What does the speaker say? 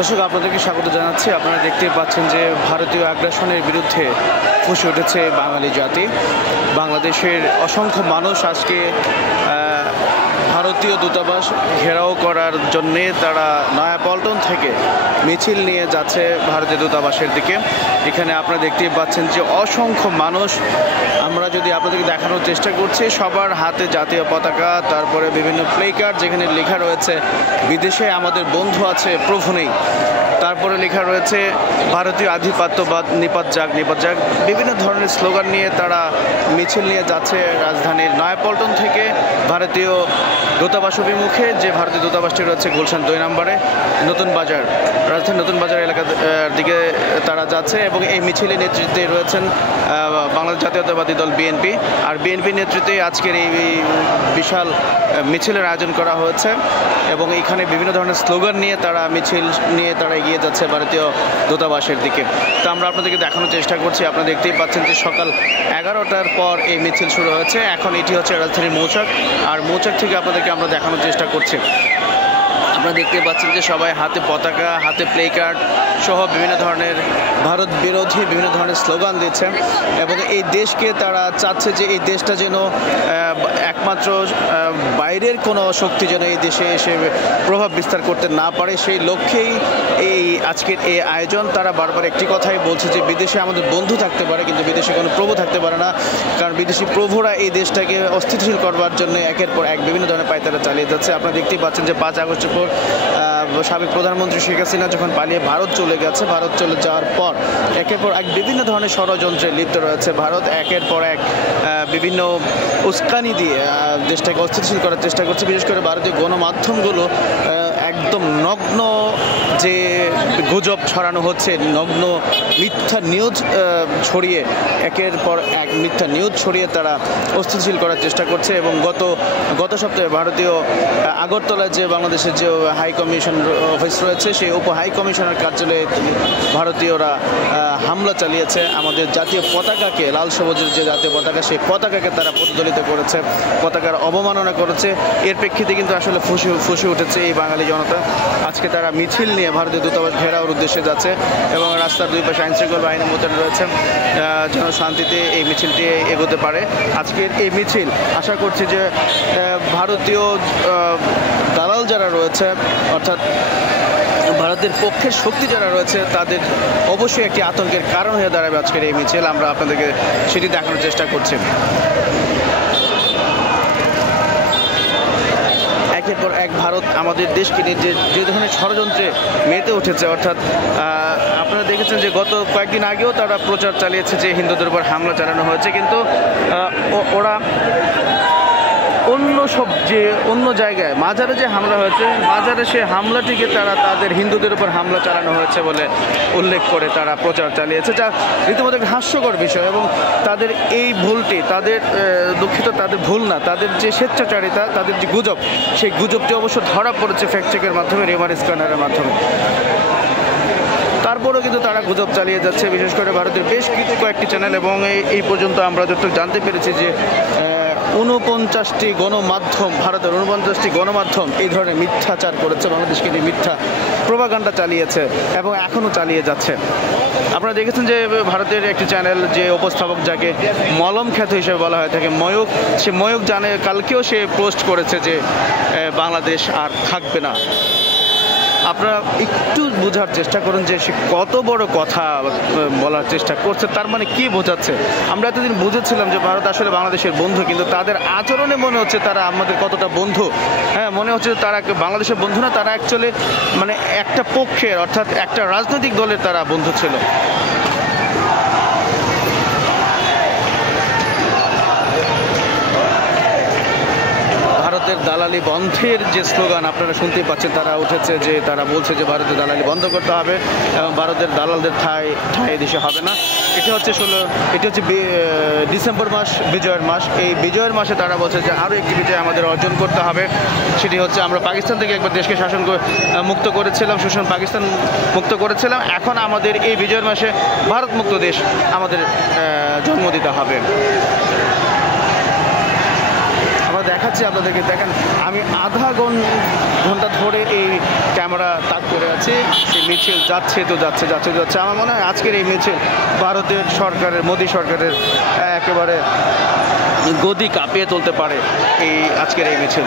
দর্শক আপনাদেরকে স্বাগত জানাচ্ছি। আপনারা দেখতে পাচ্ছেন যে ভারতীয় আগ্রাসনের বিরুদ্ধে ফুঁসে উঠেছে বাঙালি জাতি। বাংলাদেশের অসংখ্য মানুষ আজকে ভারতীয় দূতাবাস ঘেরাও করার জন্যে তারা নয়াপল্টন থেকে মিছিল নিয়ে যাচ্ছে ভারতীয় দূতাবাসের দিকে। এখানে আপনারা দেখতেই পাচ্ছেন যে অসংখ্য মানুষ। আমরা যদি আপনাদেরকে দেখানোর চেষ্টা করছি, সবার হাতে জাতীয় পতাকা, তারপরে বিভিন্ন প্লে কার্ড যেখানে লেখা রয়েছে বিদেশে আমাদের বন্ধু আছে, প্রভু নেই। তারপরে লেখা রয়েছে ভারতীয় আধিপত্যবাদ নিপাত যাক, নিপাত যাক। বিভিন্ন ধরনের স্লোগান নিয়ে তারা মিছিল নিয়ে যাচ্ছে রাজধানীর নয়াপল্টন থেকে ভারতীয় দূতাবাস অভিমুখে। যে ভারতীয় দূতাবাসটি রয়েছে গুলশান 2 নম্বরে নতুন বাজার, রাজধানীর নতুন বাজার এলাকার দিকে তারা যাচ্ছে। এবং এই মিছিলের নেতৃত্বে রয়েছেন বাংলাদেশ জাতীয়তাবাদী দল বিএনপি। আর বিএনপি নেতৃত্বে আজকের এই বিশাল মিছিলের আয়োজন করা হয়েছে এবং এখানে বিভিন্ন ধরনের স্লোগান নিয়ে তারা মিছিল নিয়ে তারা এগিয়ে যাচ্ছে ভারতীয় দূতাবাসের দিকে। তো আমরা আপনাদেরকে দেখানোর চেষ্টা করছি। আপনারা দেখতেই পাচ্ছেন যে সকাল 11টার পর এই মিছিল শুরু হয়েছে। এখন এটি হচ্ছে রাজধানীর মৌচাক, আর মৌচাক থেকে আপনাদেরকে আমরা দেখানোর চেষ্টা করছি। আপনারা দেখতে পাচ্ছেন যে সবাই হাতে পতাকা, হাতে প্লে কার্ড সহ বিভিন্ন ধরনের ভারত বিরোধী বিভিন্ন ধরনের স্লোগান দিচ্ছে এবং এই দেশকে তারা চাচ্ছে যে এই দেশটা যেন একমাত্র বাইরের কোনো শক্তি যেন এই দেশে এসে প্রভাব বিস্তার করতে না পারে, সেই লক্ষ্যেই এই আজকের এই আয়োজন। তারা বারবার একটি কথাই বলছে যে বিদেশে আমাদের বন্ধু থাকতে পারে কিন্তু বিদেশে কোনো প্রভু থাকতে পারে না, কারণ বিদেশি প্রভুরা এই দেশটাকে অস্থিতিশীল করবার জন্য একের পর এক বিভিন্ন ধরনের পায়তারা চালিয়ে যাচ্ছে। আপনারা দেখতেই পাচ্ছেন যে 5 আগস্টের পর সাবেক প্রধানমন্ত্রী শেখ হাসিনা যখন পালিয়ে ভারত চলে গেছে, ভারত চলে যাওয়ার পর একের পর এক বিভিন্ন ধরনের ষড়যন্ত্রে লিপ্ত রয়েছে ভারত। একের পর এক বিভিন্ন উস্কানি দিয়ে দেশটাকে অস্থিতিশীল করার চেষ্টা করছে। বিশেষ করে ভারতীয় গণমাধ্যমগুলো একদম নগ্ন যে গুজব ছড়ানো হচ্ছে, নগ্ন মিথ্যা নিউজ ছড়িয়ে একের পর এক মিথ্যা নিউজ ছড়িয়ে তারা অস্থিতিশীল করার চেষ্টা করছে। এবং গত সপ্তাহে ভারতীয় আগরতলায় যে বাংলাদেশের যে হাই কমিশন অফিস রয়েছে, সেই উপ হাই কমিশনার কার্যালয়ে ভারতীয়রা হামলা চালিয়েছে। আমাদের জাতীয় পতাকাকে, লাল সবুজের যে জাতীয় পতাকা, সেই পতাকাকে তারা প্রজ্বলিত করেছে, পতাকার অবমাননা করেছে। এর প্রেক্ষিতে কিন্তু আসলে ফুঁসে উঠেছে এই বাঙালি জনতা। আজকে তারা মিছিল নিয়ে ভারতীয় দূতাবাস ঘেরাওর উদ্দেশ্যে যাচ্ছে এবং রাস্তার দুই পাশে আইনশৃঙ্খলা বাহিনী মোতায়েন রয়েছে যেন শান্তিতে এই মিছিলটি এগোতে পারে। আজকের এই মিছিল আশা করছি যে ভারতীয় দালাল যারা রয়েছে, অর্থাৎ ভারতের পক্ষের শক্তি যারা রয়েছে, তাদের অবশ্যই একটি আতঙ্কের কারণ হয়ে দাঁড়াবে আজকের এই মিছিল। আমরা আপনাদেরকে সেটি দেখানোর চেষ্টা করছি। একের পর এক ভারত আমাদের দেশকে নিয়ে যে ধরনের ষড়যন্ত্রে মেতে উঠেছে, অর্থাৎ আপনারা দেখেছেন যে গত কয়েকদিন আগেও তারা প্রচার চালিয়েছে যে হিন্দুদের উপর হামলা চালানো হয়েছে, কিন্তু ওরা অন্য জায়গায় মাজারে যে হামলা হয়েছে, মাজারে সে হামলাটিকে তারা তাদের হিন্দুদের উপর হামলা চালানো হয়েছে বলে উল্লেখ করে তারা প্রচার চালিয়েছে, যা রীতিমতো একটা হাস্যকর বিষয়। এবং তাদের এই ভুলটি, তাদের ভুল না, তাদের যে স্বেচ্ছাচারিতা, তাদের যে গুজব, সেই গুজবটি অবশ্য ধরা পড়েছে ফ্যাক্ট চেকের মাধ্যমে, রেমার স্ক্যানারের মাধ্যমে। তারপরেও কিন্তু তারা গুজব চালিয়ে যাচ্ছে, বিশেষ করে ভারতের বেশ কয়েকটি চ্যানেল। এবং এই পর্যন্ত আমরা যতটুকু জানতে পেরেছি যে 49টি গণমাধ্যম, ভারতের 49টি গণমাধ্যম এই ধরনের মিথ্যাচার করেছে, বাংলাদেশকে নিয়ে মিথ্যা প্রোপাগান্ডা চালিয়েছে এবং এখনও চালিয়ে যাচ্ছে। আপনারা দেখেছেন যে ভারতের একটি চ্যানেল, যে উপস্থাপক যাকে মলম খ্যাত হিসেবে বলা হয় থাকে, ময়ূক, সে ময়ূক জানে কালকেও সে পোস্ট করেছে যে বাংলাদেশ আর থাকবে না। আপনারা একটু বোঝার চেষ্টা করুন যে সে কত বড় কথা বলার চেষ্টা করছে, তার মানে কি বোঝাচ্ছে। আমরা এতদিন বুঝেছিলাম যে ভারত আসলে বাংলাদেশের বন্ধু, কিন্তু তাদের আচরণে মনে হচ্ছে তারা আমাদের কতটা বন্ধু। হ্যাঁ, মনে হচ্ছে তারা বাংলাদেশের বন্ধু না, তারা অ্যাকচুয়ালি মানে একটা পক্ষের, অর্থাৎ একটা রাজনৈতিক দলের তারা বন্ধু ছিল। ভারতের দালালি বন্ধের যে স্লোগান আপনারা শুনতেই পাচ্ছেন, তারা উঠেছে যে তারা বলছে যে ভারতের দালালি বন্ধ করতে হবে এবং ভারতের দালালদের ঠাঁই দেশে হবে না। এটা হচ্ছে ডিসেম্বর মাস, বিজয়ের মাস। এই বিজয়ের মাসে তারা বলছে যে আরও একটি বিজয় আমাদের অর্জন করতে হবে। সেটি হচ্ছে আমরা পাকিস্তান থেকে একবার দেশকে মুক্ত করেছিলাম, শোষণ পাকিস্তান মুক্ত করেছিলাম। এখন আমাদের এই বিজয়ের মাসে ভারত মুক্ত দেশ আমাদের জন্ম দিতে হবে। দেখাচ্ছি আপনাদেরকে, দেখেন আমি আধা ঘন্টা ধরে এই ক্যামেরা তাক করে আছি, সেই মিছিল যাচ্ছে তো যাচ্ছে যাচ্ছে যাচ্ছে। আমার মনে হয় আজকের এই মিছিল ভারতের সরকারের, মোদী সরকারের একেবারে গদি কাঁপিয়ে তুলতে পারে এই আজকের এই মিছিল।